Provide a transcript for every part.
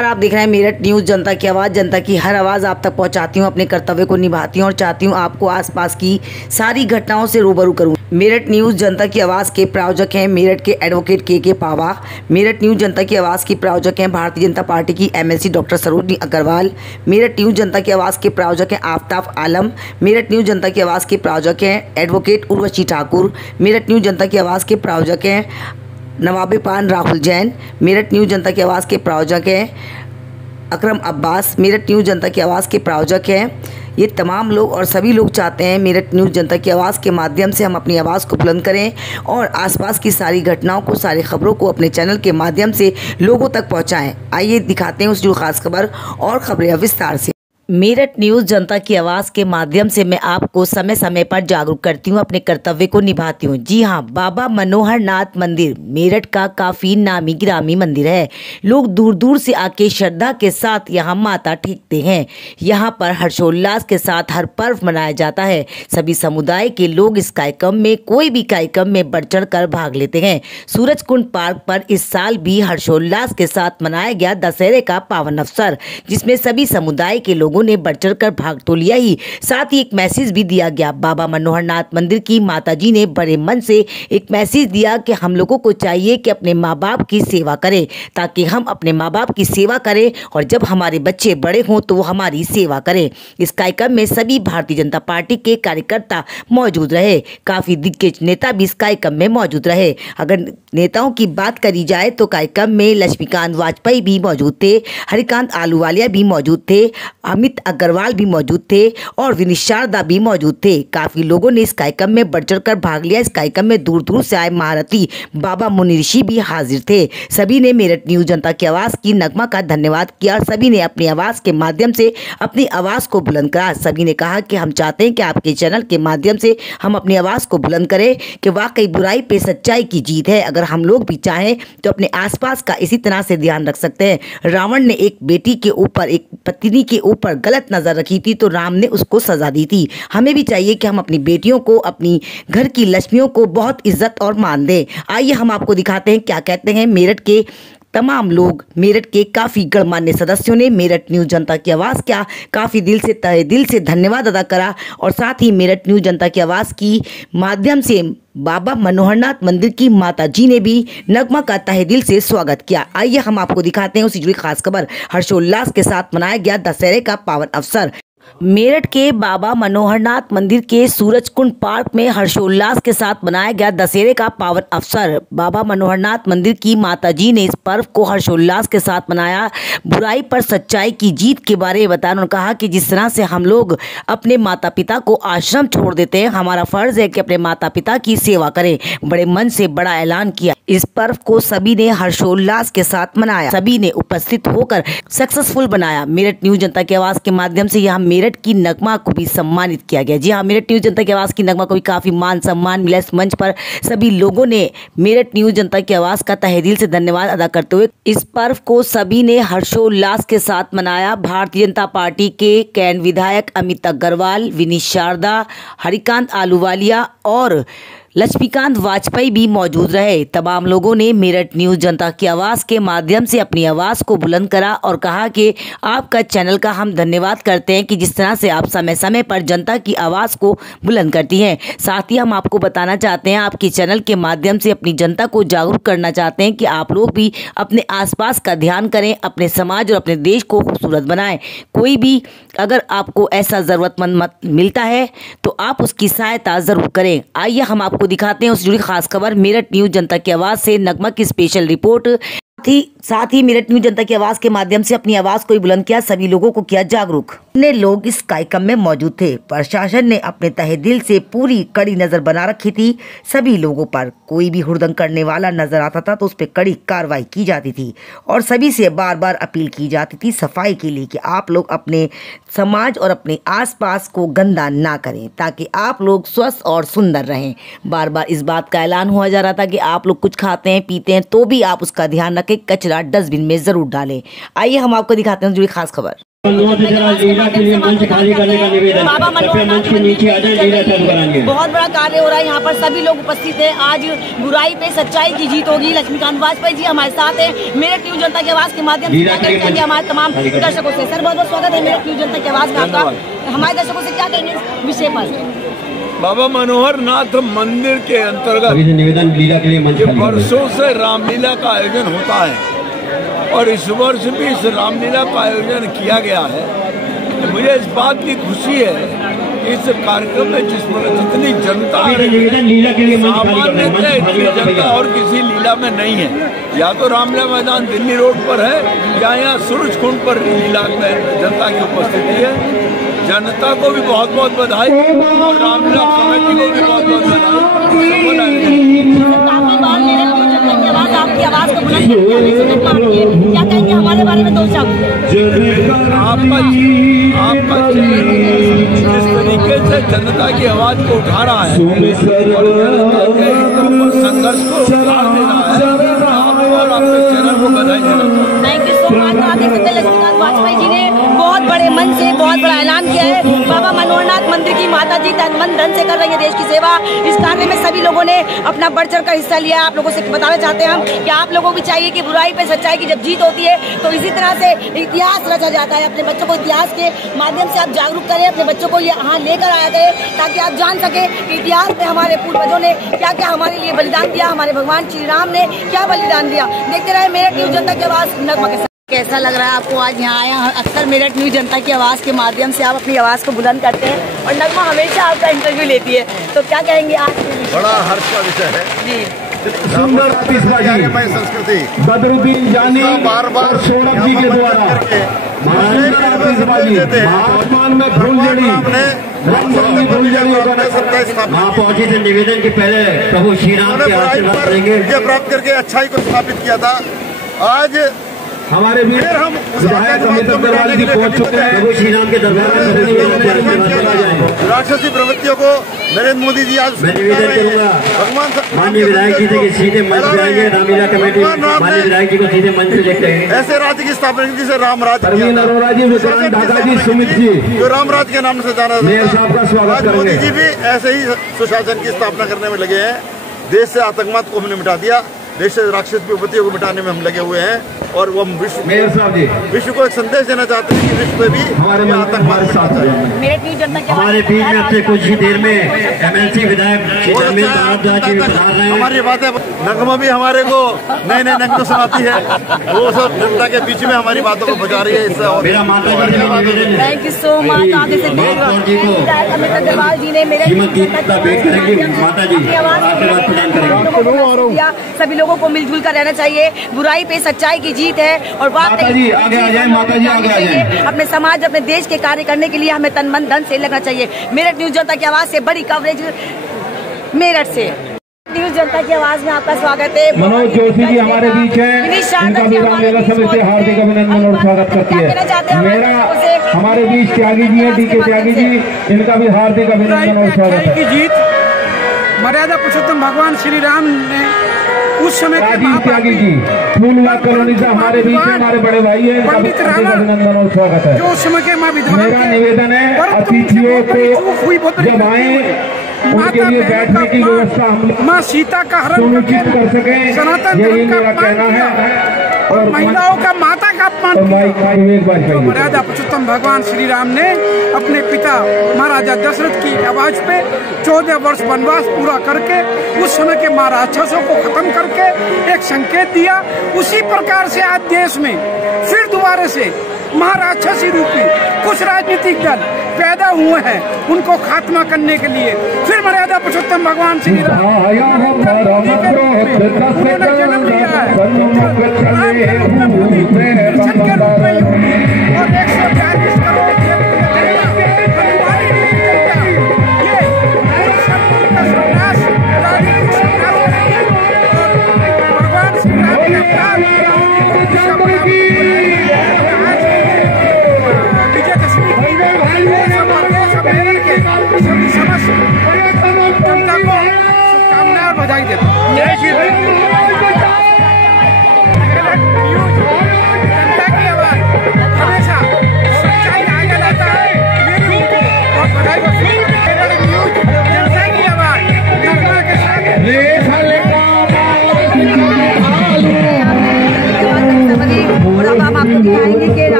और आप देख रहे हैं मेरठ न्यूज़, जनता की आवाज़। जनता की हर आवाज़ आप तक पहुंचाती हूं, अपने कर्तव्य को निभाती हूं और चाहती हूं आपको आसपास की सारी घटनाओं से रूबरू करूं। मेरठ न्यूज़ जनता की आवाज़ के प्रायोजक हैं मेरठ के एडवोकेट के पावा। मेरठ न्यूज़ जनता की आवाज़ की प्रायोजक हैं भारतीय जनता पार्टी की MLC doctor Sarojini Agarwal. Meerut news जनता की आवाज़ के प्रायोजक हैं आफ्ताब आलम। मेरठ न्यूज़ जनता की आवाज़ के प्रायोजक हैं एडवोकेट उर्वशी ठाकुर। मेरठ न्यूज़ जनता की आवाज़ के प्रायोजक हैं नवाबे पान राहुल जैन। मेरठ न्यूज़ जनता की आवाज़ के प्रायोजक हैं अकरम अब्बास। मेरठ न्यूज़ जनता की आवाज़ के प्रायोजक हैं ये तमाम लोग और सभी लोग चाहते हैं मेरठ न्यूज़ जनता की आवाज़ के माध्यम से हम अपनी आवाज़ को बुलंद करें और आसपास की सारी घटनाओं को, सारी खबरों को अपने चैनल के माध्यम से लोगों तक पहुंचाएं। आइए दिखाते हैं उस जो खास खबर और खबरें विस्तार से। मेरठ न्यूज़ जनता की आवाज़ के माध्यम से मैं आपको समय समय पर जागरूक करती हूँ, अपने कर्तव्य को निभाती हूँ। जी हाँ, बाबा मनोहर नाथ मंदिर मेरठ का काफ़ी नामी गिरामी मंदिर है। लोग दूर दूर से आके श्रद्धा के साथ यहाँ माथा टेकते हैं। यहाँ पर हर्षोल्लास के साथ हर पर्व मनाया जाता है। सभी समुदाय के लोग इस कार्यक्रम में, कोई भी कार्यक्रम में बढ़ चढ़ कर भाग लेते हैं। सूरज कुंड पार्क पर इस साल भी हर्षोल्लास के साथ मनाया गया दशहरे का पावन अवसर, जिसमें सभी समुदाय के लोगों ने बढ़ चढ़ कर भाग तो लिया ही, साथ ही एक मैसेज भी दिया गया। बाबा मनोहर नाथ मंदिर की माताजी ने बड़े मन से एक मैसेज दिया कि हम लोगों को चाहिए कि अपने माँ बाप की सेवा करें, ताकि हम अपने माँ बाप की सेवा करें और जब हमारे बच्चे बड़े हों तो वो हमारी सेवा करें। इस कार्यक्रम में सभी भारतीय जनता पार्टी के कार्यकर्ता मौजूद रहे। काफी दिग्गज नेता भी इस कार्यक्रम में मौजूद रहे। अगर नेताओं की बात करी जाए तो कार्यक्रम में लक्ष्मीकांत वाजपेयी भी मौजूद थे, हरिकांत आलूवालिया भी मौजूद थे, अमित अग्रवाल भी मौजूद थे और विनीत शारदा भी मौजूद थे। काफी लोगों ने इस कार्यक्रम में बढ़ चढ़कर भाग लिया। इस कार्यक्रम में दूर दूर से आए महारथी बाबा मुनि ऋषि भी हाजिर थे। सभी ने मेरठ न्यूज़ जनता की आवाज़ की नगमा का धन्यवाद किया और सभी ने अपनी आवाज़ के माध्यम से अपनी आवाज़ को बुलंद करा। सभी ने कहा कि हम चाहते हैं कि आपके चैनल के माध्यम से हम अपनी आवाज़ को बुलंद करें कि वाकई बुराई पे सच्चाई की जीत है। अगर हम लोग भी चाहें तो अपने आसपास का इसी तरह से ध्यान रख सकते हैं। रावण ने एक बेटी के ऊपर, एक पत्नी के ऊपर गलत नजर रखी थी तो राम ने उसको सजा दी थी। हमें भी चाहिए कि हम अपनी बेटियों को, अपनी घर की लक्ष्मियों को बहुत इज्जत और मान दें। आइए हम आपको दिखाते हैं क्या कहते हैं मेरठ के तमाम लोग। मेरठ के काफ़ी गणमान्य सदस्यों ने मेरठ न्यूज़ जनता की आवाज़ क्या काफ़ी तहे दिल से धन्यवाद अदा करा और साथ ही मेरठ न्यूज़ जनता की आवाज़ की माध्यम से बाबा मनोहरनाथ मंदिर की माता जी ने भी नगमा का तहे दिल से स्वागत किया। आइए हम आपको दिखाते हैं उसी जुड़ी खास खबर। हर्षोल्लास के साथ मनाया गया दशहरे का पावन अवसर। मेरठ के बाबा मनोहरनाथ मंदिर के सूरज कुंड पार्क में हर्षोल्लास के साथ मनाया गया दशहरे का पावन अवसर। बाबा मनोहरनाथ मंदिर की माताजी ने इस पर्व को हर्षोल्लास के साथ मनाया। बुराई पर सच्चाई की जीत के बारे में बताया। उन्होंने कहा कि जिस तरह से हम लोग अपने माता पिता को आश्रम छोड़ देते हैं, हमारा फर्ज है कि अपने माता पिता की सेवा करें। बड़े मन से बड़ा ऐलान किया। इस पर्व को सभी ने हर्षोल्लास के साथ मनाया, सभी ने उपस्थित होकर सक्सेसफुल बनाया। मेरठ न्यूज़ जनता की आवाज़ के माध्यम से यहाँ मेरठ की नगमा को भी सम्मानित किया गया। जी हाँ, मेरठ न्यूज़ जनता की आवाज़ की नगमा को भी काफ़ी मान सम्मान मिला। इस मंच पर सभी लोगों ने मेरठ न्यूज़ जनता की आवाज़ का तहे दिल से धन्यवाद अदा करते हुए इस पर्व को सभी ने हर्षोल्लास के साथ मनाया। भारतीय जनता पार्टी के कैंट विधायक अमित अग्रवाल, विनीत शारदा, हरिकांत आलूवालिया और लक्ष्मीकांत वाजपेयी भी मौजूद रहे। तमाम लोगों ने मेरठ न्यूज़ जनता की आवाज़ के माध्यम से अपनी आवाज़ को बुलंद करा और कहा कि आपका चैनल का हम धन्यवाद करते हैं कि जिस तरह से आप समय समय पर जनता की आवाज़ को बुलंद करती हैं। साथ ही हम आपको बताना चाहते हैं, आपके चैनल के माध्यम से अपनी जनता को जागरूक करना चाहते हैं कि आप लोग भी अपने आसपास का ध्यान करें, अपने समाज और अपने देश को खूबसूरत बनाएं। कोई भी अगर आपको ऐसा ज़रूरतमंद मिलता है तो आप उसकी सहायता ज़रूर करें। आइए हम आपको दिखाते हैं उस जुड़ी खास खबर। मेरठ न्यूज़ जनता की आवाज़ से नगमा की स्पेशल रिपोर्ट। साथ ही मेरठ न्यूज़ जनता की आवाज़ के माध्यम से अपनी आवाज़ को बुलंद किया, सभी लोगों को किया जागरूक। इतने लोग इस कार्यक्रम में मौजूद थे। प्रशासन ने अपने तहे दिल से पूरी कड़ी नजर बना रखी थी सभी लोगों पर। कोई भी हुड़दंग करने वाला नजर आता था तो उस पर कड़ी कार्रवाई की जाती थी और सभी से बार बार अपील की जाती थी सफाई के लिए कि आप लोग अपने समाज और अपने आसपास को गंदा ना करें, ताकि आप लोग स्वस्थ और सुंदर रहें। बार बार इस बात का ऐलान हुआ जा रहा था कि आप लोग कुछ खाते हैं पीते हैं तो भी आप उसका ध्यान रखें, कचरा डस्टबिन में जरूर डालें। आइए हम आपको दिखाते हैं जुड़ी खास खबर। लीला के लिए मंच खाली करने का निवेदन। मंच के नीचे आ जाए, लीला चालू कराएंगे। बहुत बड़ा कार्य हो रहा है यहाँ पर, सभी लोग उपस्थित हैं। आज बुराई पे सच्चाई की जीत होगी। लक्ष्मीकांत वाजपेयी जी हमारे साथ हैं। मेरठ न्यूज जनता की आवाज के माध्यम से क्या कहेंगे हमारे तमाम दर्शकों से? सर बहुत बहुत स्वागत है मेरठ न्यूज जनता की आवाज में आपका। हमारे दर्शकों से क्या कहेंगे इस विषय पर? बाबा मनोहर नाथ मंदिर के अंतर्गत निवेदन लीला के लिए मंच वर्षों से रामलीला का आयोजन होता है और इस वर्ष भी इस रामलीला का आयोजन किया गया है। मुझे इस बात की खुशी है कि इस कार्यक्रम में जितनी जनता सामान्य इतनी जनता और किसी लीला में नहीं है। या तो रामलीला मैदान दिल्ली रोड पर है या यहाँ सूरज कुंड पर लीला में जनता की उपस्थिति है। जनता को भी बहुत बहुत बधाई और रामलीला कमेटी को भी बहुत बहुत बधाई। आपकी आवाज को बुलंद क्या कहेंगे हमारे बारे में? दो शब्द। आपका जिस तरीके से जनता की आवाज को उठा रहा है और संघर्ष को उठार दे रहा है और आपके चैनल को बधाई देना। Thank you so much. आप देख सकते हैं लक्ष्मीकांत वाजपेयी जी ने बहुत बड़े मन से बहुत बड़ा ऐलान किया है। बाबा मनोहरनाथ मंदिर की माता जी तन मन धन से कर रही है देश की सेवा। इस कार्य में सभी लोगों ने अपना बढ़ चढ़ कर हिस्सा लिया। आप लोगों से बताना चाहते हैं हम कि आप लोगों को भी चाहिए कि बुराई पे सच्चाई की जब जीत होती है तो इसी तरह से इतिहास रचा जाता है। अपने बच्चों को इतिहास के माध्यम से आप जागरूक करें, अपने बच्चों को यहाँ लेकर आया गए ताकि आप जान सके कि इतिहास में हमारे पूर्वजों ने क्या क्या हमारे लिए बलिदान दिया, हमारे भगवान श्री राम ने क्या बलिदान दिया। देखते रहे मेरठ न्यूज जनता की आवाज नगमा के साथ। कैसा लग रहा है आपको आज यहाँ आया? अक्सर मेरठ न्यूज जनता की आवाज के माध्यम से आप अपनी आवाज को बुलंद करते हैं और नगमा हमेशा आपका इंटरव्यू लेती है, तो क्या कहेंगे आज? बड़ा हर्ष का विषय है जी। सुंदर संस्कृति बदरुद्दीन जानी बार बार सोनक जी के द्वारा आसमान में फूलझड़ी वहाँ पहुंची थे। निवेदन के पहले प्रभु श्री राम के आशीर्वाद करेंगे। विजय प्राप्त करके अच्छाई को स्थापित किया था। आज हमारे भी हम विधायक अमित अग्रवाल जी पहुंच चुके हैं। प्रभु श्री राम के दरबार में राक्षसी प्रवृत्तियों को नरेंद्र मोदी जी आज मैं निवेदन करूंगा भगवान माननीय विधायक जी के सीधे मंच पे आएंगे। रामलीला कमेटी माननीय विधायक जी को सीधे मंच पे देखते हैं। ऐसे राज्य की स्थापना की जिसे रामराज अरोड़ा जी, विक्रांत ढाका जी, सुमित जी जो रामराज के नाम से जाना जाता है, स्वागत करेंगे। मोदी जी भी ऐसे ही सुशासन की स्थापना करने में लगे हैं। देश से आतंकवाद को हमने मिटा दिया, देश से राक्षस विपत्तियों को मिटाने में हम लगे हुए हैं और वो हम विश्व को एक संदेश देना चाहते हैं कि विश्व में भी हमारे आतंकवाद साथ है। हमारे बीच में अब से कुछ ही देर में एमएलसी विधायक हमारी बातें नगमा भी हमारे को नए नए नग सुनाती है, वो सब जनता के बीच में हमारी बातों को बचा रही है। इससे मेरा माता जी thank you so much. Amit Agarwal ji ने मेरे माता जी आशीर्वाद प्रदान करेंगे। सभी लोगों को मिलजुल कर रहना चाहिए। बुराई पे सच्चाई की जीत है और बात माता जी आगे आ जाए, माता जी आगे आ जाए। अपने समाज अपने देश के कार्य करने के लिए हमें तन मन धन से लगना चाहिए। मेरठ न्यूज जनता की आवाज से बड़ी कवरेज मेरठ से। न्यूज जनता की आवाज में आपका स्वागत है। मनोज जोशी जी हमारे बीच है, इनका भी रामलीला समिति से हार्दिक अभिनंदन और स्वागत करती है। मेरा हमारे बीच त्यागी जी है, डीके त्यागी जी, इनका भी हार्दिक अभिनंदन और स्वागत है। की जीत मर्यादा पुरुषोत्तम भगवान श्री राम ने उस समय के त्यागी जी फूलबाग कॉलोनी से हमारे बीच में हमारे बड़े भाई है, पंडित अभिनंदन और स्वागत है। जो उस समय के माँ विधवा मेरा निवेदन है अतिथियों को जब आए उनके लिए बैठने की व्यवस्था हम माँ सीता का हरण सुनिश्चित कर सके, सनातन यही धर्म मेरा का कहना है। और महिलाओं का माता का अपमान किया। मर्यादा पुरुषोत्तम भगवान श्री राम ने अपने पिता महाराजा दशरथ की आवाज पे 14 वर्ष वनवास पूरा करके उस समय के महाराक्षसों को खत्म करके एक संकेत दिया। उसी प्रकार से आज देश में फिर दोबारा से महाराक्षसी रूपी कुछ राजनीतिक दल पैदा हुए हैं, उनको खात्मा करने के लिए फिर मर्यादा पुरुषोत्तम भगवान श्री राम उन्होंने जन्म लिया है के रूप में और 140 करोड़ भगवान श्री राम जनता को शुभकामनाएं और बधाई देता हूँ।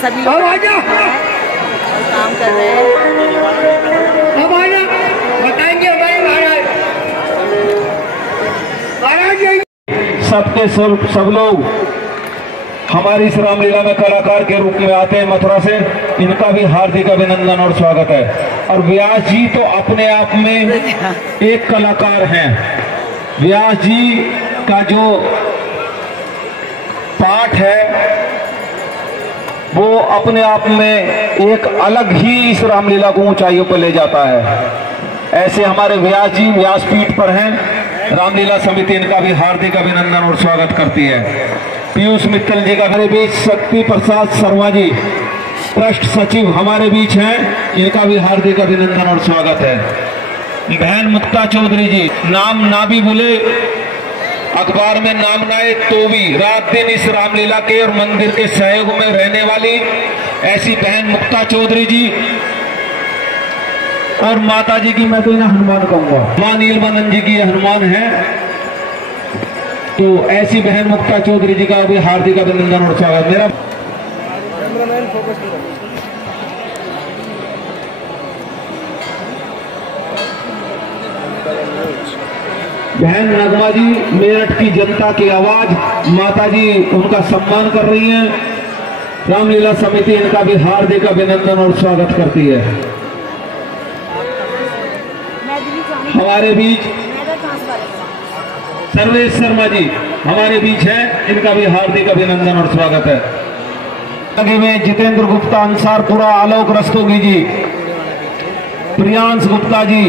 सभी लोग काम कर रहे हैं। बताएंगे सबके सब लोग हमारी इस रामलीला में कलाकार के रूप में आते हैं मथुरा से। इनका भी हार्दिक अभिनंदन और स्वागत है। और व्यास जी तो अपने आप में एक कलाकार हैं। व्यास जी का जो पाठ है वो अपने आप में एक अलग ही इस रामलीला को ऊंचाइयों पर ले जाता है। ऐसे हमारे व्यास जी व्यासपीठ पर हैं। रामलीला समिति इनका भी हार्दिक अभिनंदन और स्वागत करती है। पीयूष मित्तल जी का हमारे बीच, शक्ति प्रसाद शर्मा जी ट्रस्ट सचिव हमारे बीच हैं, इनका भी हार्दिक अभिनंदन और स्वागत है। बहन मुक्ता चौधरी जी, नाम ना भी भूले, अखबार में नाम ना आए तो भी रात दिन इस रामलीला के और मंदिर के सहयोग में रहने वाली ऐसी बहन मुक्ता चौधरी जी। और माता जी की मैं तो इन्हें हनुमान कहूंगा, मां नीलमणि जी की हनुमान है। तो ऐसी बहन मुक्ता चौधरी जी का भी हार्दिक अभिनंदन और स्वागत। मेरा बहन नगमा जी मेरठ की जनता की आवाज, माता जी उनका सम्मान कर रही हैं। रामलीला समिति इनका भी हार्दिक अभिनंदन और स्वागत करती है। हमारे बीच सर्वेश शर्मा जी हमारे बीच हैं, इनका भी हार्दिक अभिनंदन और स्वागत है। आगे में जितेंद्र गुप्ता अंसारपुरा, आलोक रस्तोगी जी, प्रियांश गुप्ता जी,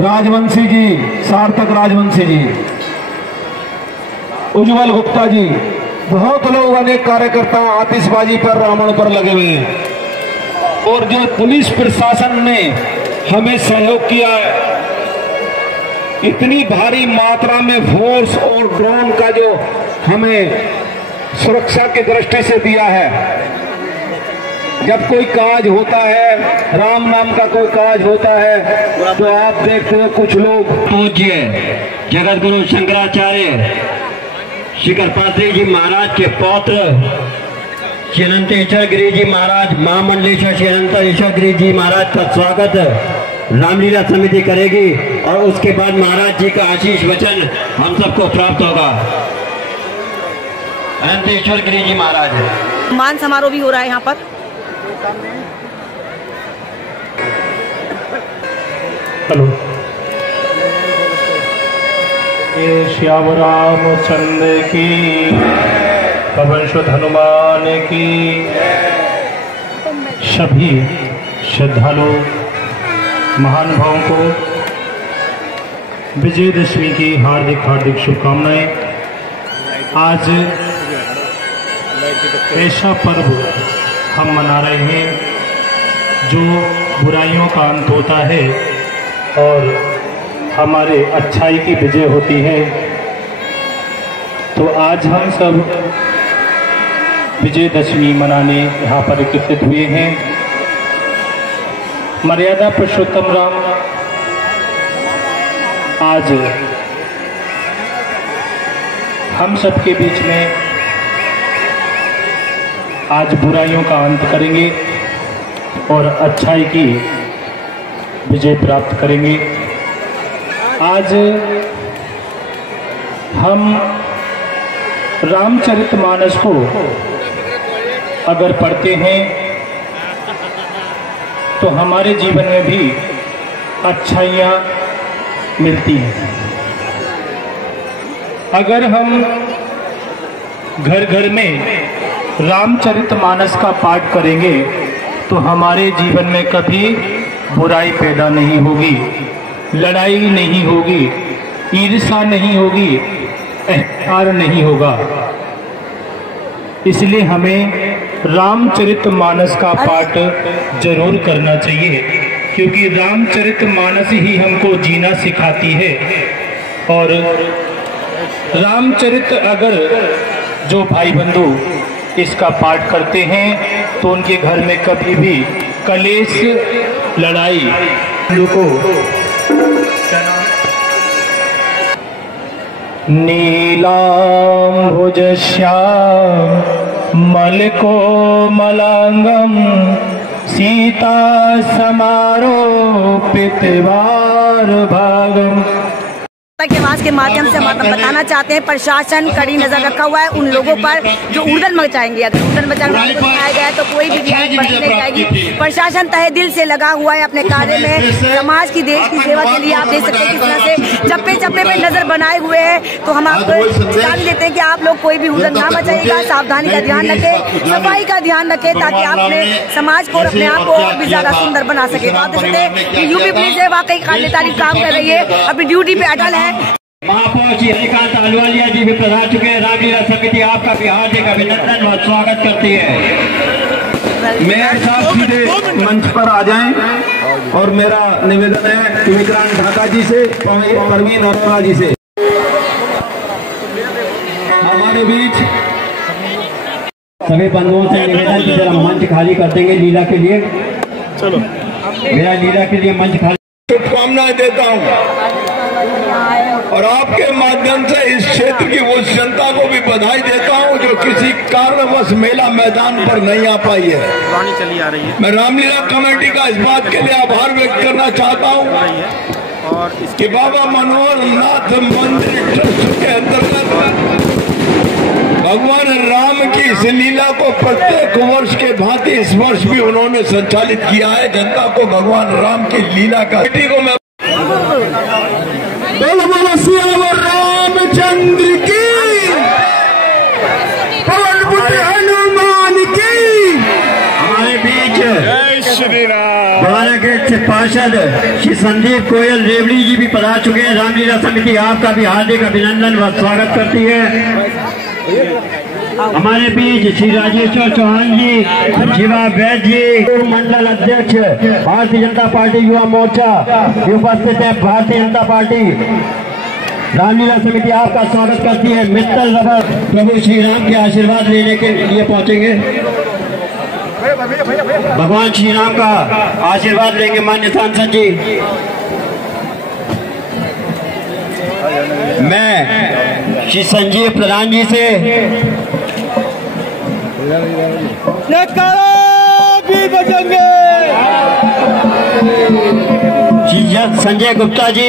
राजवंशी जी, सार्थक राजवंशी जी, उज्जवल गुप्ता जी, बहुत लोग अनेक कार्यकर्ता आतिशबाजी पर रावण पर लगे हुए हैं। और जो पुलिस प्रशासन ने हमें सहयोग किया है, इतनी भारी मात्रा में फोर्स और ड्रोन का जो हमें सुरक्षा की दृष्टि से दिया है। जब कोई काज होता है, राम नाम का कोई काज होता है, तो आप देखते हो कुछ लोग पूज्य जगत गुरु शंकराचार्य शिखर पात्री जी महाराज के पौत्र श्रीअनंतेश्वर गिरी जी महाराज, महामंडलेश्वर श्रीअनंतेश्वर गिरी जी महाराज का स्वागत रामलीला समिति करेगी। और उसके बाद महाराज जी का आशीष वचन हम सबको प्राप्त होगा। अनंतेश्वर गिरी जी महाराज सम्मान समारोह भी हो रहा है यहाँ पर। हेलो, ये श्याम रामचंद्र की, पवन सुत हनुमान की, सभी श्रद्धालु महानुभावों को विजयदशमी की हार्दिक हार्दिक शुभकामनाएं। आज ऐसा पर्व हम मना रहे हैं जो बुराइयों का अंत होता है और हमारे अच्छाई की विजय होती है। तो आज हम सब विजयदशमी मनाने यहाँ पर एकत्रित हुए हैं। मर्यादा पुरुषोत्तम राम आज हम सबके बीच में आज बुराइयों का अंत करेंगे और अच्छाई की विजय प्राप्त करेंगे। आज हम रामचरितमानस को अगर पढ़ते हैं तो हमारे जीवन में भी अच्छाइयाँ मिलती हैं। अगर हम घर घर में रामचरितमानस का पाठ करेंगे तो हमारे जीवन में कभी बुराई पैदा नहीं होगी, लड़ाई नहीं होगी, ईर्ष्या नहीं होगी, अहंकार नहीं होगा। इसलिए हमें रामचरितमानस का पाठ जरूर करना चाहिए, क्योंकि रामचरितमानस ही हमको जीना सिखाती है। और रामचरित अगर जो भाई बंधु इसका पाठ करते हैं तो उनके घर में कभी भी कलेश लड़ाई को नीलांभुज श्याम मलको मलांगम सीता समारोपित वार भागम की आवाज के माध्यम से हम बताना चाहते हैं प्रशासन कड़ी नजर रखा हुआ है उन लोगों पर जो उड़न मचाएंगे। अगर उड़न मचाना बनाया गया तो कोई भी रियायत बरती नहीं जाएगी। प्रशासन तहे दिल से लगा हुआ है अपने कार्य में, समाज की देश की सेवा के लिए। आप देख सकते हैं किस तरह से चप्पे चप्पे पे नजर बनाए हुए हैं। तो हम आपको जान देते हैं कि आप लोग कोई भी उड़न ना मचाइएगा, सावधानी का ध्यान रखें, सफाई का ध्यान रखें ताकि आप अपने समाज को और अपने आप को और भी ज्यादा सुंदर बना सके। तो आप देख सकते हैं कि यूपी पुलिस है वाकई काले तारीफ काम कर रही है, अपनी ड्यूटी पे अटल है। महापौर श्री हरिकांत अहलुवालिया जी भी पधार चुके हैं। रामलीला समिति आपका भी हार्दिक अभिनंदन और स्वागत करती है। मेयर साहब सीधे मंच पर आ जाएं और मेरा निवेदन है कि विक्रांत ढाका जी से, परवीन अरोड़ा जी से हमारे बीच सभी बंधुओं से निवेदन की जरा मंच खाली कर देंगे लीला के लिए। चलो मेरा लीला के लिए मंच खाली। शुभकामनाएं देता हूं और आपके माध्यम से इस क्षेत्र की वो जनता को भी बधाई देता हूं जो किसी कारणवश मेला मैदान पर नहीं आ पाई है। पुरानी चली आ रही है। मैं रामलीला कमेटी का इस बात के लिए आभार व्यक्त करना चाहता हूं और कि बाबा मनोहर नाथ मंदिर ट्रस्ट के अंतर्गत भगवान राम की इस लीला को प्रत्येक वर्ष के भांति इस वर्ष भी उन्होंने संचालित किया है। जनता को भगवान राम की लीला का को मैं रामचंद्र की हनुमान की। हमारे बीच श्री राम के पार्षद श्री संदीप कोयल रेवड़ी जी भी पधार चुके हैं। रामलीला समिति आपका भी हार्दिक अभिनंदन व स्वागत करती है। हमारे बीच श्री राजेश्वर चौहान जी, शिवा वैद जी, मंडल अध्यक्ष भारतीय जनता पार्टी युवा मोर्चा उपस्थित है। भारतीय जनता पार्टी रामलीला समिति आपका स्वागत करती है। मित्तल रबर प्रभु श्री राम के आशीर्वाद लेने के लिए पहुंचेंगे। भगवान श्री राम का आशीर्वाद लेंगे मान्य सांसद जी। मैं श्री संजीव प्रधान जी से भी बचेंगे। श्री संजय गुप्ता जी,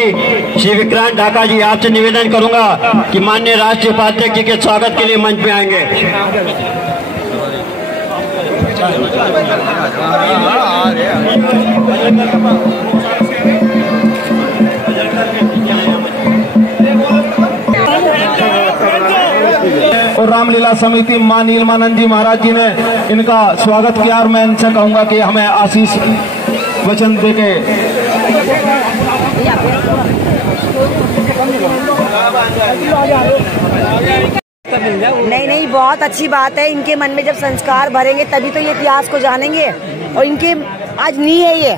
श्री विक्रांत ढाका जी, आपसे निवेदन करूंगा कि माननीय राष्ट्रीय उपाध्यक्ष जी के स्वागत के लिए मंच पे आएंगे। और रामलीला समिति मां नीलमानंद जी महाराज जी ने इनका स्वागत किया और मैं इनसे कहूंगा कि हमें आशीष वचन देके। नहीं, बहुत अच्छी बात है। इनके मन में जब संस्कार भरेंगे तभी तो ये इतिहास को जानेंगे। और इनके आज नींव है ये,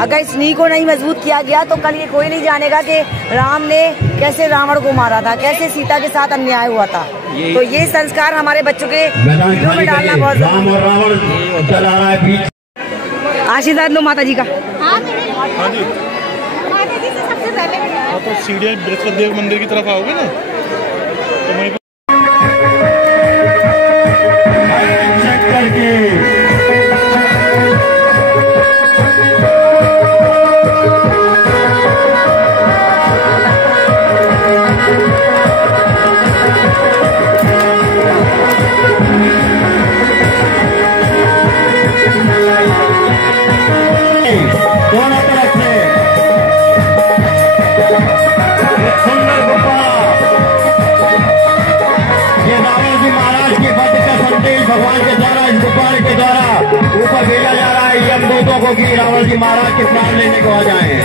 अगर इस नींव को नहीं मजबूत किया गया तो कल ये कोई नहीं जानेगा कि राम ने कैसे रावण को मारा था, कैसे सीता के साथ अन्याय हुआ था। तो ये संस्कार हमारे बच्चों के दिलों में डालना बहुत जरूरी है। आशीर्वाद लो माता जी का। तो सीढ़ियाँ बृहस्पति देव मंदिर की तरफ आओगे ना तो वहीं भगवान के द्वारा इस गुब्बारे के द्वारा ऊपर भेजा जा रहा है यमदूतों को कि रावण जी महाराज के प्राण लेने को आ जाएं।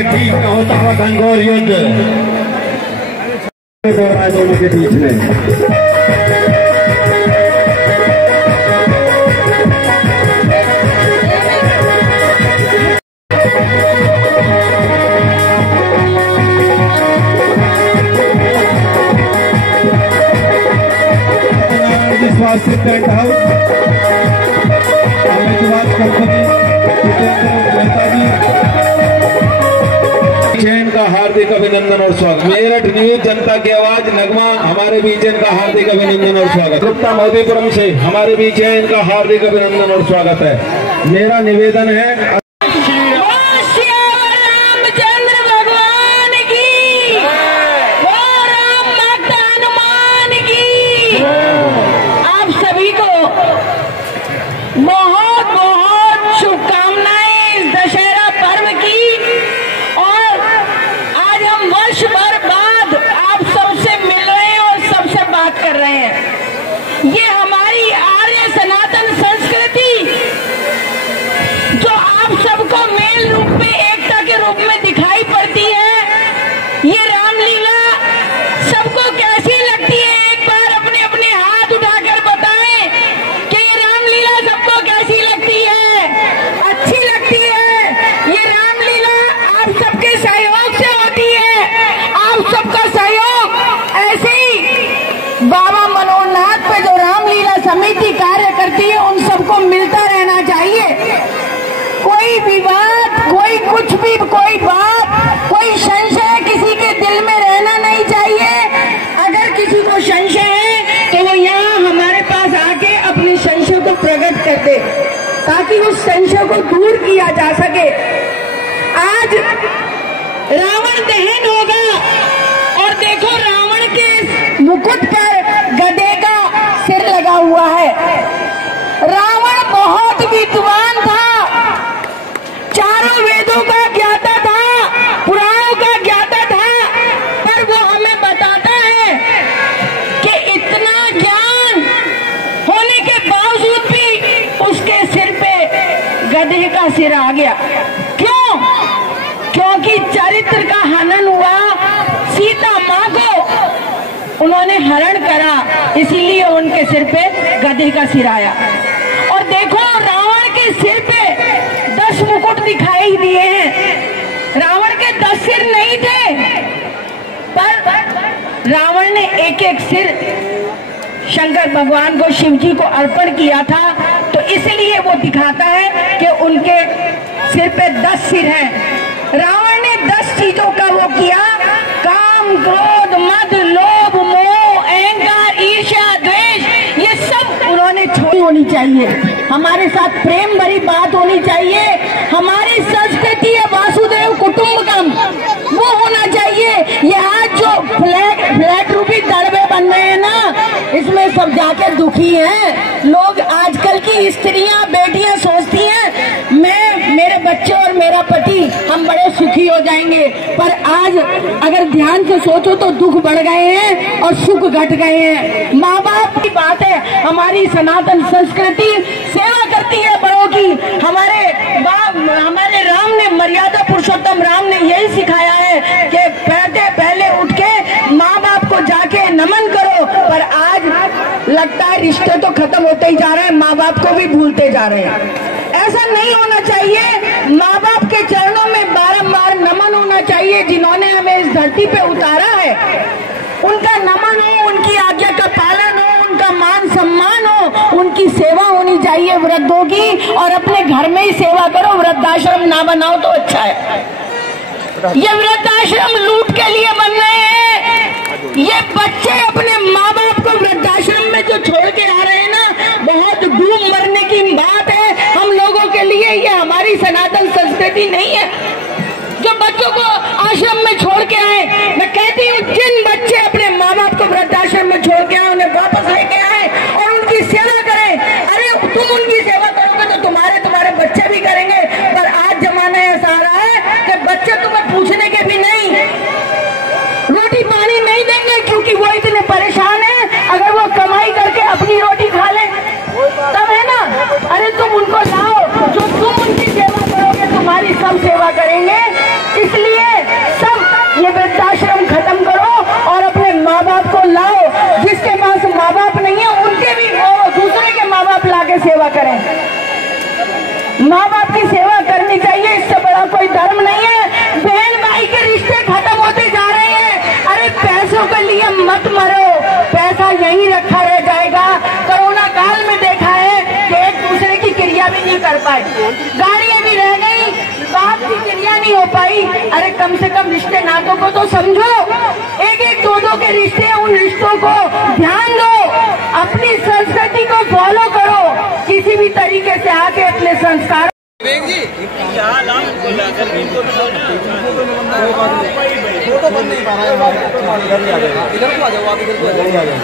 के बीच में होता हुआ घनघोर युद्ध दोनों के बीच में। टेंट हाउस कंपनी जैन का हार्दिक अभिनंदन और स्वागत। मेरठ न्यूज जनता की आवाज नगमा हमारे बीच इनका हार्दिक अभिनंदन और स्वागत। गुप्ता मोदीपुरम से हमारे बीच इनका हार्दिक अभिनंदन और स्वागत है। मेरा निवेदन है बहुत बहुत शुभकामनाएं इस दशहरा पर्व की। और आज हम वर्ष भर बाद आप सबसे मिल रहे हैं और सबसे बात कर रहे हैं। ये हमारी आर्य सनातन संस्कृति जो आप सबको मेल रूप में एकता के रूप में दिखाई पड़ती है, ये रामलीला सबको कैसी लगती है? एक बार अपने अपने हाथ उठाकर बताएं कि ये रामलीला सबको कैसी लगती है? अच्छी लगती है। ये रामलीला आप सबके सहयोग से होती है। आप सबका सहयोग ऐसे ही बाबा मनोहरनाथ पे जो रामलीला समिति कार्य करती है उन सबको मिलता रहना चाहिए। कोई विवाद, कोई कुछ भी, कोई बात, कोई संशय किसी के दिल में रहना नहीं चाहिए। अगर किसी को संशय है तो वो यहाँ हमारे पास आके अपने संशय को प्रकट कर दे ताकि उस संशय को दूर किया जा सके। आज रावण दहन होगा और देखो रावण के मुकुट पर गधे का सिर लगा हुआ है। रावण बहुत विद्वान था, चारों वेदों का ज्ञाता था, पुराणों का ज्ञाता था, पर वो हमें बताता है कि इतना ज्ञान होने के बावजूद भी उसके सिर पे गधे का सिर आ गया। क्यों? क्योंकि चरित्र का हनन हुआ, सीता माँ को उन्होंने हरण करा, इसीलिए उनके सिर पे गधे का सिर आया। और देखो रावण के सिर पे 10 मुकुट दिखाई दिए हैं। रावण के 10 सिर नहीं थे, पर रावण ने एक एक सिर शंकर भगवान को, शिव जी को अर्पण किया था, तो इसलिए वो दिखाता है कि उनके सिर पे 10 सिर हैं। रावण ने 10 चीजों का वो किया, काम, क्रोध, मद, लोभ, मोह, अहंकार, ईर्ष्या, द्वेष, ये सब उन्होंने छोड़ी होनी चाहिए। हमारे साथ प्रेम भरी बात होनी चाहिए। हमारी संस्कृति है वासुदेव कुटुंबकम, वो होना चाहिए। ये आज जो फ्लैट रूपी दड़बे बन रहे हैं ना, इसमें सब जाके दुखी हैं लोग। आजकल की स्त्रियां, बेटियां सोचती हैं मैं, मेरे बच्चे और मेरा पति, हम बड़े सुखी हो जाएंगे, पर आज अगर ध्यान से सोचो तो दुख बढ़ गए हैं और सुख घट गए हैं। माँ बाप की बात है, हमारी सनातन संस्कृति सेवा करती है बड़ों की। हमारे राम ने, मर्यादा पुरुषोत्तम राम ने यही सिखाया है कि पहले उठ के माँ बाप को जाके नमन करो। पर आज लगता है रिश्ते तो खत्म होते ही जा रहे हैं, माँ बाप को भी भूलते जा रहे हैं। ऐसा नहीं होना चाहिए। माँ बाप के चरणों में बारंबार नमन होना चाहिए, जिन्होंने हमें इस धरती पे उतारा है। उनका नमन हो, उनकी आज्ञा का पालन हो, उनका मान सम्मान हो, उनकी सेवा होनी चाहिए वृद्धों की। और अपने घर में ही सेवा करो, वृद्धाश्रम ना बनाओ तो अच्छा है। ये वृद्धाश्रम लूट के लिए बन रहे हैं। ये बच्चे अपने माँ बाप को वृद्धाश्रम में जो छोड़ के आ रहे हैं ना, बहुत डूब मरने की बात है हम लोगों के लिए। ये हमारी सनातन संस्कृति नहीं है जो बच्चों को आश्रम में छोड़ के आए। मैं कहती हूँ जिन बच्चे अपने माँ बाप को वृद्धाश्रम में छोड़ के आए, उन्हें वापस लेके आए और उनकी सेवा करें। अरे तुम उनकी सेवा करोगे तो तुम्हारे बच्चे भी करेंगे। पर आज जमाना ऐसा आ रहा है कि बच्चे तुम्हें पूछने के भी नहीं, रोटी पानी नहीं देंगे, क्योंकि वो इतने परेशान है। अगर वो कमाई करके अपनी रोटी खा ले तब है ना। अरे तुम उनको लाओ, जो तुम उनकी सेवा करोगे तुम्हारी सब सेवा करेंगे। इसलिए वृद्धाश्रम खत्म करो और अपने माँ बाप को लाओ। जिसके पास माँ बाप नहीं है उनके भी वो दूसरे के माँ बाप लाके सेवा करें। माँ बाप की सेवा करनी चाहिए, इससे बड़ा कोई धर्म नहीं है। बहन भाई के रिश्ते खत्म होते जा रहे हैं। अरे पैसों के लिए मत मरो, पैसा यहीं रखा रह जाएगा। कोरोना काल में देखा है कि एक दूसरे की क्रिया भी नहीं कर पाए, गाड़ियां भी रह गई, बाप की क्रिया नहीं हो पाई। अरे कम से कम रिश्ते नातों को तो समझो। एक एक दो के रिश्ते, उन रिश्तों को ध्यान दो, अपनी संस्कृति को फॉलो करो। किसी भी तरीके से आके अपने संस्कार फोटो बन नहीं पा रहा है, इधर को आ जाओ, आप इधर को आ जाओ।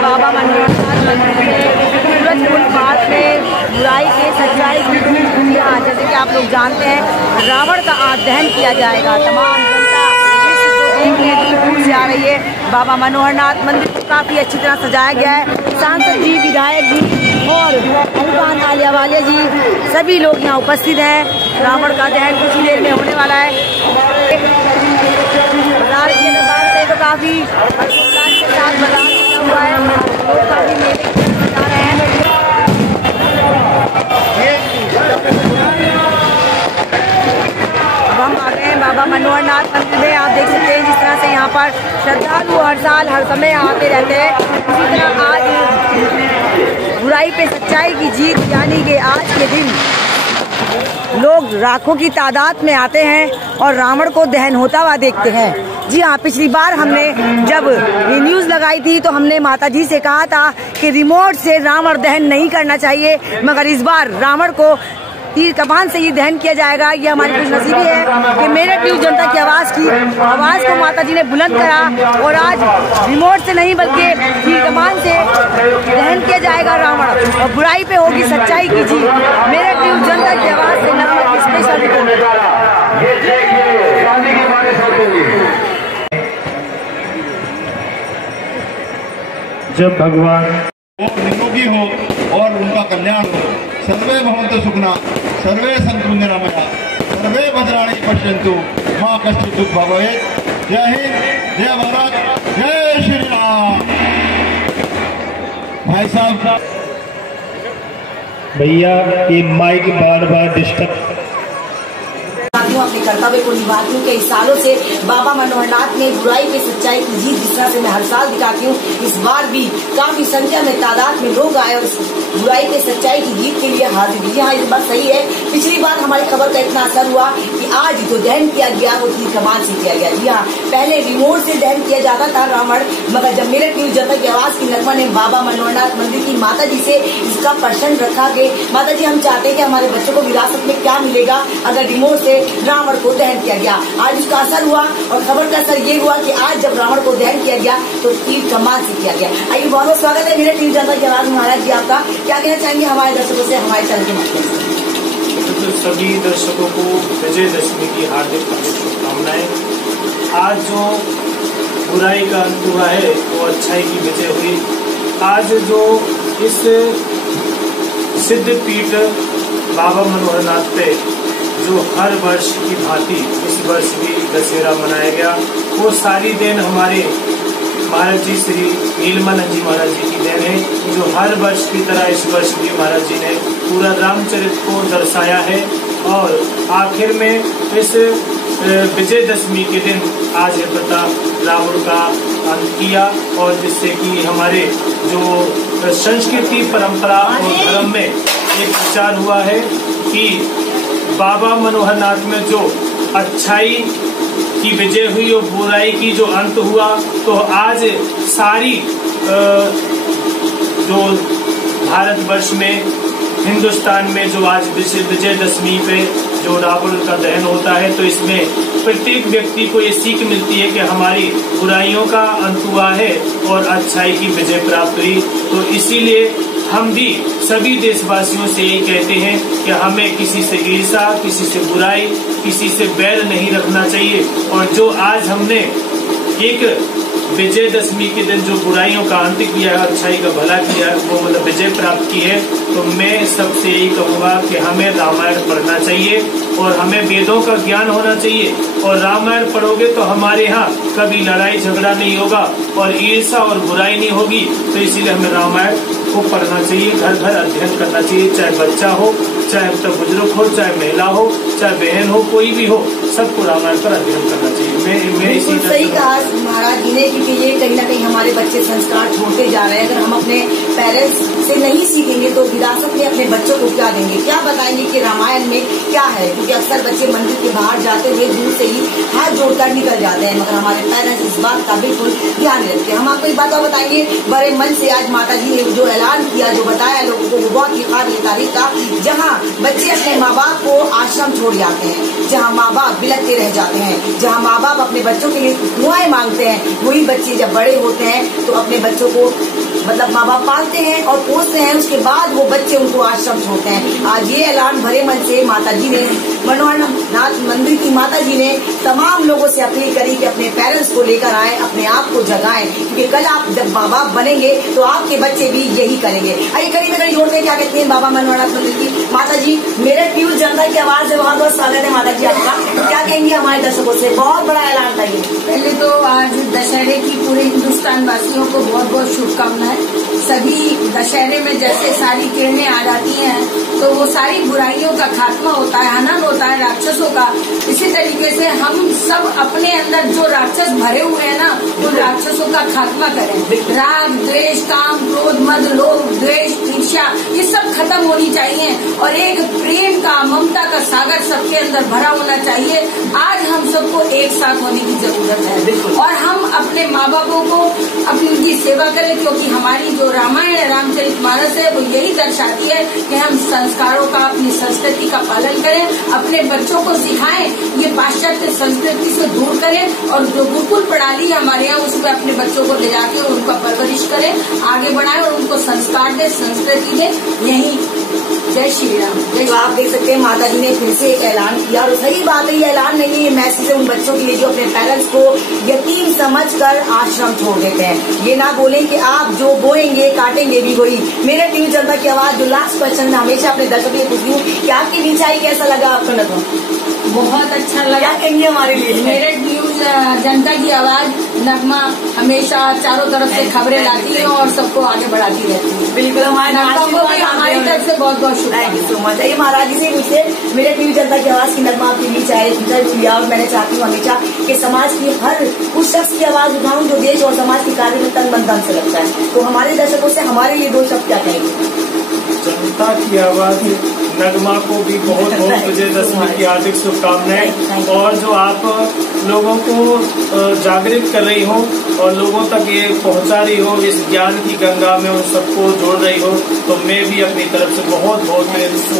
बाबा मनोहरनाथ मंदिर में सूरज कुंड पार्क में बुराई के सच्चाई की यहाँ जैसे कि आप लोग जानते हैं रावण का आज दहन किया जाएगा। तमाम जनता देखने दूर से आ रही है। बाबा मनोहरनाथ मंदिर को काफ़ी अच्छी तरह सजाया गया है। सांसद जी, विधायक जी और अनुदान आलियावालिया जी सभी लोग यहाँ उपस्थित हैं। रावण का दहन कुछ ही देर में होने वाला है। बाजार की अगर बात करें तो काफ़ी हर्षोल्लास के साथ बाजार बना हुआ है। लोग काफ़ी मेले जा रहे हैं। अब हम आ गए हैं बाबा मनोहरनाथ मंदिर में। आप देख सकते हैं जिस तरह से यहाँ पर श्रद्धालु हर साल हर समय आते रहते हैं, उसी तरह आज बुराई पे सच्चाई की जीत यानी कि आज के दिन लोग लाखों की तादाद में आते हैं और रावण को दहन होता हुआ देखते हैं। जी हाँ, पिछली बार हमने जब ये न्यूज़ लगाई थी तो हमने माता जी से कहा था कि रिमोट से रावण दहन नहीं करना चाहिए, मगर इस बार रावण को तीर कमान से ही दहन किया जाएगा। ये हमारी खुशनसीबी है कि मेरठ न्यूज़ जनता की आवाज़ को माता जी ने बुलंद करा और आज रिमोट से नहीं बल्कि तीर कमान से दहन किया जाएगा रावण और बुराई पे होगी सच्चाई की जीत। मेरठ न्यूज़ जनता की आवाज़ से नर्मदा की स्पेशल रिपोर्ट। जब भगवान निरोगी हो और उनका कल्याण हो। सर्वे भवन्तु सुखिनः, सर्वे सन्तु निरामया, सर्वे भद्राणि पश्यन्तु, मां कश्चित् दुःखं भवेत्। जय हिंद, जय भारत, जय श्री राम। भाई साहब, भैया ये माइक बार बार डिस्टर्ब अपने कर्तव्य को निभाती हूँ। कई सालों से बाबा मनोहरनाथ में बुराई पे सच्चाई की जीत जिस तरह से मैं हर साल दिखाती हूँ, इस बार भी काफी संख्या में तादाद में लोग आए और बुराई पे सच्चाई की जीत के लिए हाजिर हुए। हाँ, इस बात सही है। पिछली बार हमारी खबर का इतना असर हुआ कि आज जो दहन किया गया वो तीर कमान से किया गया। जी हाँ, पहले रिमोट से दहन किया जाता था रावण, मगर जब मेरठ न्यूज़ जनता की आवाज़ की नगमा ने बाबा मनोहरनाथ मंदिर की माता जी से इसका प्रश्न रखा कि माता जी, हम चाहते हैं कि हमारे बच्चों को विरासत में क्या मिलेगा अगर रिमोट से रावण को दहन किया गया। आज उसका असर हुआ और खबर का असर ये हुआ कि आज जब रावण को दहन किया गया तो तीर कमान से किया गया। आइए, बहुत बहुत स्वागत है मेरठ न्यूज़ जनता की आवाज़ में। महाराज जी, आपका क्या कहना चाहेंगे हमारे दर्शकों से, हमारे चैनल के माध्यम से? सभी दर्शकों को विजयदशमी की हार्दिक शुभकामनाएं। आज जो बुराई का अंत हुआ है वो अच्छाई की विजय हुई। आज जो इस सिद्ध पीठ बाबा मनोहरनाथ पे जो हर वर्ष की भांति इस वर्ष भी दशहरा मनाया गया, वो सारी देन हमारे महाराज जी श्री नीलमानंद जी महाराज जी की देन है, जो हर वर्ष की तरह इस वर्ष भी महाराज जी ने पूरा रामचरित को दर्शाया है। और आखिर में इस विजयदशमी के दिन आज है पता रावण का अंत किया, और जिससे कि हमारे जो संस्कृति परंपरा और धर्म में एक विचार हुआ है कि बाबा मनोहरनाथ में जो अच्छाई की विजय हुई और बुराई की जो अंत हुआ, तो आज सारी जो भारतवर्ष में हिंदुस्तान में जो आज विजयदशमी पे जो रावण का दहन होता है, तो इसमें प्रत्येक व्यक्ति को ये सीख मिलती है कि हमारी बुराइयों का अंत हुआ है और अच्छाई की विजय प्राप्त हुई। तो इसीलिए हम भी सभी देशवासियों से यही कहते हैं कि हमें किसी से ईर्ष्या, किसी से बुराई, किसी से बैर नहीं रखना चाहिए। और जो आज हमने एक विजयदशमी के दिन जो बुराइयों का अंत किया है, अच्छाई का भला किया है, वो मतलब विजय प्राप्त की है, तो मैं सबसे यही कहूँगा कि हमें रामायण पढ़ना चाहिए और हमें वेदों का ज्ञान होना चाहिए। और रामायण पढ़ोगे तो हमारे यहाँ कभी लड़ाई झगड़ा नहीं होगा और ईर्ष्या और बुराई नहीं होगी। तो इसीलिए हमें रामायण को पढ़ना चाहिए, घर घर अध्ययन करना चाहिए, चाहे बच्चा हो, चाहे तब बुजुर्ग हो, चाहे महिला हो, चाहे बहन हो, कोई भी हो, सबको रामायण पर अध्ययन करना चाहिए। मैं इसी सही कहा महाराज जी ने, क्योंकि ये कहीं ना कहीं हमारे बच्चे संस्कार छोड़ते जा रहे हैं। अगर हम अपने पेरेंट्स से नहीं सीखेंगे तो विरासत में अपने बच्चों को क्या देंगे, क्या बताएंगे कि रामायण में क्या है। क्योंकि अक्सर बच्चे मंदिर के बाहर जाते हुए दूर से ही हाथ जोड़कर निकल जाते हैं, मगर हमारे पेरेंट्स इस बात का बिल्कुल ध्यान रखते हैं। हम आपको एक बात और बताएंगे, बड़े मन से आज माता जी ने जो ऐलान किया, जो बताया लोगों को, वो बहुत ही काबिल तारीफ था। जहाँ बच्चे अपने माँ बाप को आश्रम छोड़ जाते हैं, जहाँ माँ बाप बिलखते रह जाते हैं, जहाँ माँ बाप अपने बच्चों के लिए दुआएं मांगते हैं, वही बच्चे जब बड़े होते हैं तो अपने बच्चों को मतलब माँ बाप पालते हैं और पोसते हैं, उसके बाद वो बच्चे उनको आश्रम छोड़ते हैं। आज ये ऐलान भरे मन से माता जी ने, मनोहरनाथ मंदिर की माता जी ने तमाम लोगों से अपील करी कि अपने पेरेंट्स को लेकर आए, अपने आप को जगाएं, क्योंकि कल आप जब माँ बाप बनेंगे तो आपके बच्चे भी यही करेंगे। आइए करीब में जोड़ते हैं, क्या कहते हैं बाबा मनोहरनाथ मंदिर की माता जी। मेरठ न्यूज जनता की आवाज है, बहुत बहुत स्वागत है माता जी आपका। क्या कहेंगे हमारे दर्शकों से, बहुत बड़ा ऐलान था ये। पहले तो आज दशहरे की पूरे हिंदुस्तान वासियों को बहुत बहुत शुभकामनाएं। सभी दशहरे में जैसे सारी किरणें आ जाती हैं तो वो सारी बुराइयों का खात्मा होता है, हनन होता है राक्षसों का। इसी तरीके से हम सब अपने अंदर जो राक्षस भरे हुए हैं ना, उन राक्षसों का खात्मा करें। राग, द्वेष, काम, क्रोध, मद, लोभ, द्वेष, ईर्ष्या, ये सब खत्म होनी चाहिए और एक प्रेम का, ममता का सागर सबके अंदर भरा होना चाहिए। आज हम सबको एक साथ होने की जरूरत है और हम अपने माँ बापों को अपनी सेवा करें, क्योंकि हमारी जो रामायण है, रामचरितमानस है, वो यही दर्शाती है कि हम संस्कारों का, अपनी संस्कृति का पालन करें, अपने बच्चों को सिखाएं, ये पाश्चात्य संस्कृति से दूर करें और जो गुरुकुल प्रणाली हमारे यहाँ उसमें अपने बच्चों को ले जाके उनका परवरिश करें, आगे बढ़ाएं और उनको संस्कार दें, संस्कृति दें। यही जय श्री राम। तो आप देख सकते हैं माता जी ने फिर से एक ऐलान किया और सही बात है, ये ऐलान नहीं है, ये मैसेज है उन बच्चों के लिए जो अपने पेरेंट्स को यतीम समझकर आश्रम छोड़ देते हैं। ये ना बोलें कि आप जो बोएंगे काटेंगे भी वही। मेरठ न्यूज जनता की आवाज जो लास्ट क्वेश्चन मैं हमेशा अपने दर्शकों से पूछती हूँ कि आपकी नीचाई कैसा लगा आपको? नगो बहुत अच्छा लगा। क्या कहेंगे हमारे लिए? मेरठ न्यूज जनता की आवाज नगमा हमेशा चारों तरफ से खबरें लाती है और सबको आगे बढ़ाती रहती है। बिल्कुल, हमारी तरफ से बहुत बहुत थैंक यू सो मच। ये महाराज जी से मुझसे मेरठ न्यूज जनता की आवाज की नगमा आपके बीच आए लिया और मैंने चाहती हूँ हमेशा कि समाज की हर उस शख्स की आवाज उठाऊं जो देश और समाज के कार्य में तन मन धन से लगता है। तो हमारे दर्शकों से हमारे लिए दो शब्द क्या कहेंगे? जनता की आवाज नगमा को भी बहुत बहुत विजयदशमी की हार्दिक शुभकामनाएं और जो आप लोगों को जागृत कर रही हो और लोगों तक ये पहुंचा रही हो, इस ज्ञान की गंगा में उन सबको जोड़ रही हो, तो मैं भी अपनी तरफ से बहुत बहुत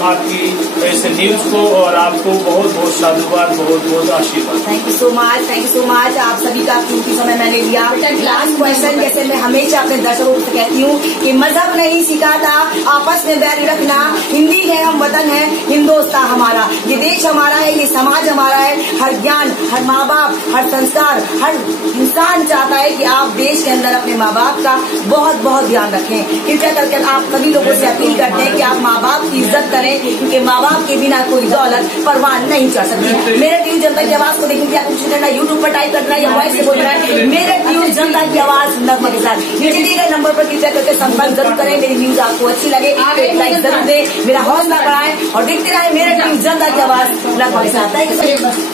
आपकी इस न्यूज को और आपको बहुत बहुत साधुवाद, बहुत बहुत आशीर्वाद। Thank you so much, thank you so much. आप सभी का कीमती समय मैंने लिया। लास्ट क्वेश्चन, जैसे मैं हमेशा अपने दर्शकों को कहती हूँ कि मजहब नहीं सिखाता आपस में बैर रखना, हिंदी है हम वतन है, हिंदुस्तान हमारा, ये देश हमारा है, ये समाज हमारा है। हर ज्ञान हर माँ बाप, हर संस्कार, हर इंसान चाहता है कि आप देश के अंदर अपने माँ बाप का बहुत बहुत ध्यान रखें। कृपया करके आप सभी लोगों से अपील करते हैं कि आप माँ बाप की इज्जत करें, क्योंकि माँ बाप के बिना कोई दौलत परवान नहीं चढ़ सकती। मेरठ न्यूज जनता की आवाज को देखने के लिए कुछ करना, यूट्यूब पर टाइप करना या वॉइस से बोलना है मेरठ न्यूज जनता की आवाज नगमा के साथ। नीचे दिए गए नंबर पर कृपया करके संपर्क जरूर करें। मेरी न्यूज आपको अच्छी लगे एक लाइक जरूर दें, मेरा हौसला बढ़ाएं और देखते रहे मेरठ न्यूज जनता की आवाज नगमा के साथ।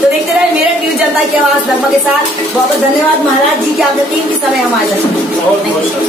तो देखते रहे मेरठ न्यूज जनता की आवाज नगमा के साथ। बहुत बहुत धन्यवाद महाराज जी के आपने कीमती समय हमारे साथ।